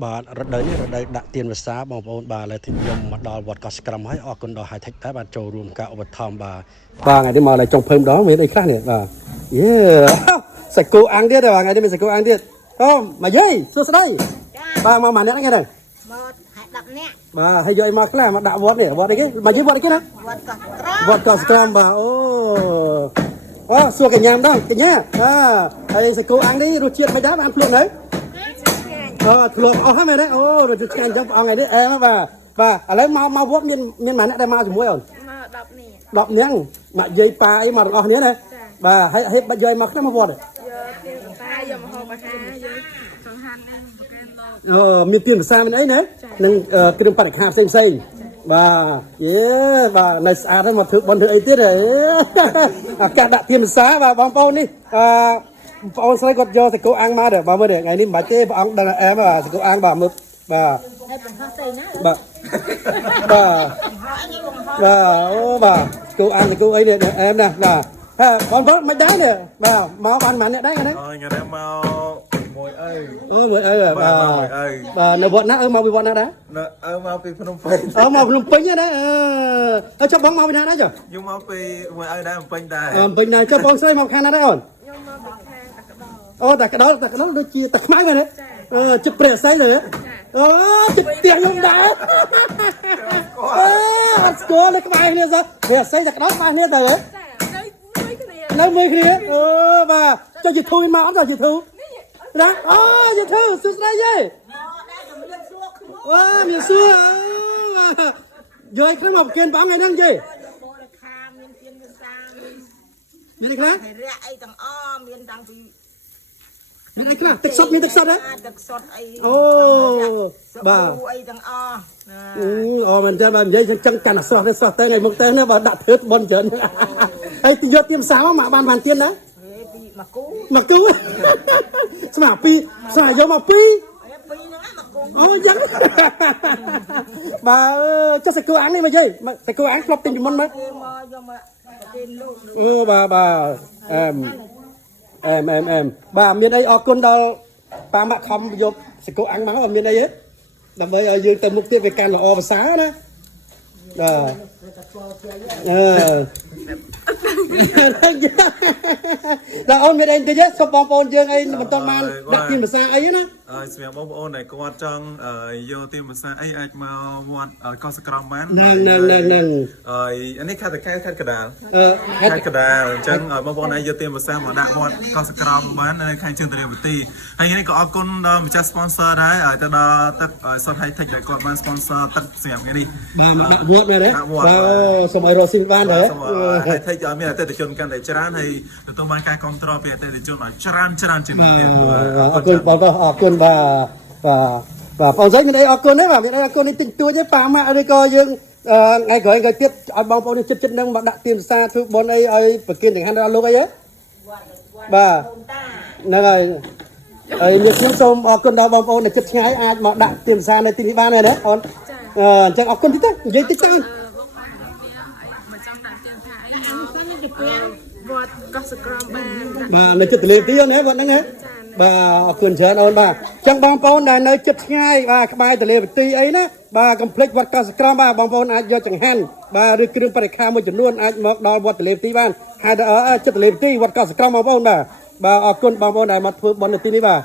បាទរដូវនេះរដូវដាក់ទៀនវស្សាបងប្អូនបាទឥឡូវទីខ្ញុំមកដល់វត្តកោះស្ក្រឹមហើយអរគុណដល់ High Tech ដែរបានចូលរួមការឧបត្ថម្ភបាទថ្ងៃនេះមកដល់ចុងភើម្ដងមានអីខ្លះនេះបាទយេសាច់គោអាំងទៀតបាទថ្ងៃនេះមានសាច់គោអាំងទៀតអូមកយាយសួស្ដីបាទមកម៉ាក់អ្នកហ្នឹងហ្នឹងមកហើយ10នាក់បាទហើយយកអីមកខ្លះមកដាក់វត្តនេះវត្តអីគេមកយាយវត្តអីគេណាវត្តកោះស្ក្រឹមបាទអូសួរកញ្ញាម្ដងកញ្ញាហើយសាច់គោអាំងនេះរសជាតិមិនដែរបានភ្លក់នៅធ្លាប់អស់ហ្នឹងមែនទេអូរត់ឆ្ងាញ់ចាំអង្គថ្ងៃនេះអែមបាទឥឡូវមកវត្តមានម៉ាក់អ្នកដែលមកជាមួយអូនមក10នាក់10នាក់ម៉ាក់យាយប៉ាអីមកទាំងអស់គ្នាណាបាទហើយបាច់យកមកខ្ញុំមកវត្តយកទៀនតាយកមកហូបអាហារយកចង្ហាន់នេះប្រកែតមានទៀនភាសាមានអីណានឹងគ្រឿងបរិក្ខារផ្សេងបាទយេបាទនៅស្អាតហើយមកធ្វើបន់ធ្វើអីទៀតហ៎អាកាសដាក់ទៀនភាសាបាទបងប្អូននេះបងអូនស្រីគាត់យកសាច់គោអាំងមកដែរបាទមើលទេថ្ងៃនេះមិនបាច់ទេព្រះអង្គដឹងអែមបាទសាច់គោអាំងបាទមើលបាទហើយបង្ហោះទៅណាបាទអូបាទគោអាំងសាច់គោអីនេះអែមណាស់បាទបងប្អូនមិនដែរនេះបាទមកបានម៉ានអ្នកដែរហ្នឹងអូញ៉ាំមកមួយអើមួយអើបាទនៅវត្តណាមកពីវត្តណាដែរមកពីភ្នំពេញមកភ្នំពេញណាចុះបងមកពីណាដែរចុះខ្ញុំមកពីមួយអើដែរភ្នំពេញដែរភ្នំពេញដែរចុះបងស្រីមកខាងណាដែរអូនខ្ញុំមកពីខាងតាក្ដោតាក្ដោដូចជាតាខ្មៅមែនទេចិត្តព្រះស័យលើអូចិត្តផ្ទះខ្ញុំដែរអត់ស្គាល់នៅក្បែរគ្នាសោះព្រះស័យតាក្ដោក្បែរគ្នាទៅនៅមួយគ្នាបាទចុះជាធូរមកអត់ចុះជាធូរណាជាធូរសួស្ដីយាយមានសួរយាយខ្លះមកប្រគិនបងថ្ងៃហ្នឹងយាយខាមានទៀនវាសាមានអីខ្លះរៈអីទាំងអមានតាំងពីមានអីខ្លះទឹកសុទ្ធមានទឹកសុទ្ធហ៎ទឹកសុទ្ធអីបាទអីទាំងអមែនទេបាទនិយាយចឹងកាន់អសោះទៅសោះទៅថ្ងៃមុខទៅណាបើដាក់ធ្វើបនច្រើនហើយទីយកទៀមសាមកបានទៀនណាពីមកគូស្មាពីស្មាយកមកពីហ្នឹងមកគូយ៉ាងបាទចុះសាច់គោអាំងនេះមកយាយសាច់គោអាំងធ្លាប់ទិញពីមុនមកយកមកគេលោកបាទបាទមានអីអរគុណដល់ប៉ាម៉ាក់ខំយកសាច់គោអាំងមកមានអីទេដើម្បីឲ្យយើងទៅមុខទៀតវាកាន់ល្អភាសាណាដល់អូនមានអីតិចទេសុំបងប្អូនយើងអីមិនទាន់បានដាក់ទៀនភាសាអីណាសម្រាប់បងប្អូនដែលគាត់ចង់យកទៀនភាសាអីអាចមកវត្តកោះសក្រំបានហ្នឹងអានេះខេត្តកណ្ដាលខេត្តកណ្ដាលអញ្ចឹងបងប្អូនអាចយកទៀនភាសាមកដាក់វត្តកោះសក្រំបាននៅខាងជើងទន្លេវទីហើយនេះក៏អរគុណដល់ម្ចាស់ sponsor ដែរឲ្យទៅដល់ទឹកសុត High Tech ដែលគាត់បាន sponsor ទឹកសម្រាប់ថ្ងៃនេះបាទវត្តមែនទេបាទសូមឲ្យរកស៊ីបានដែរហើយថៃឲ្យមានអតិថិជនកាន់តែច្រើនហើយទទួលបានការគ្រប់គ្រងពីអតិថិជនឲ្យច្រើនជាងនេះទៀតអរគុណបងប្អូនអរគុណបាទបងស្រីមានអីអរគុណទេបាទមានអីអរគុណនេះតិចតួចទេប៉ាម៉ាក់ឬក៏យើងថ្ងៃក្រោយទៀតឲ្យបងប្អូនចិត្តនឹងមកដាក់ទៀនភាសាធ្វើបុណ្យអីឲ្យប្រគិនចង្ហាន់ដល់លោកអីហ៎បាទហ្នឹងហើយខ្ញុំសូមអរគុណដល់បងប្អូនដែលចិត្តឆ្ងាយអាចមកដាក់ទៀនភាសានៅទីនេះបានហើយណាអូនអញ្ចឹងអរគុណតិចទៅនិយាយតិចទៅវត្តកោះសក្រំបានបាទនៅចិត្តទលេទីណាវត្តហ្នឹងហ៎បាទអរគុណច្រើនអូនបាទអញ្ចឹងបងប្អូនដែលនៅចិត្តឆ្ងាយបាទក្បែរទលេទីអីណាបាទកុំភ្លេចវត្តកោះសក្រំបាទបងប្អូនអាចយកចង្ហាន់បាទឬគ្រឿងបរិក្ខារមួយចំនួនអាចមកដល់វត្តទលេទីបានហើយចិត្តទលេទីវត្តកោះសក្រំបងប្អូនបាទអរគុណបងប្អូនដែលមកធ្វើបុណ្យនៅទីនេះបាទ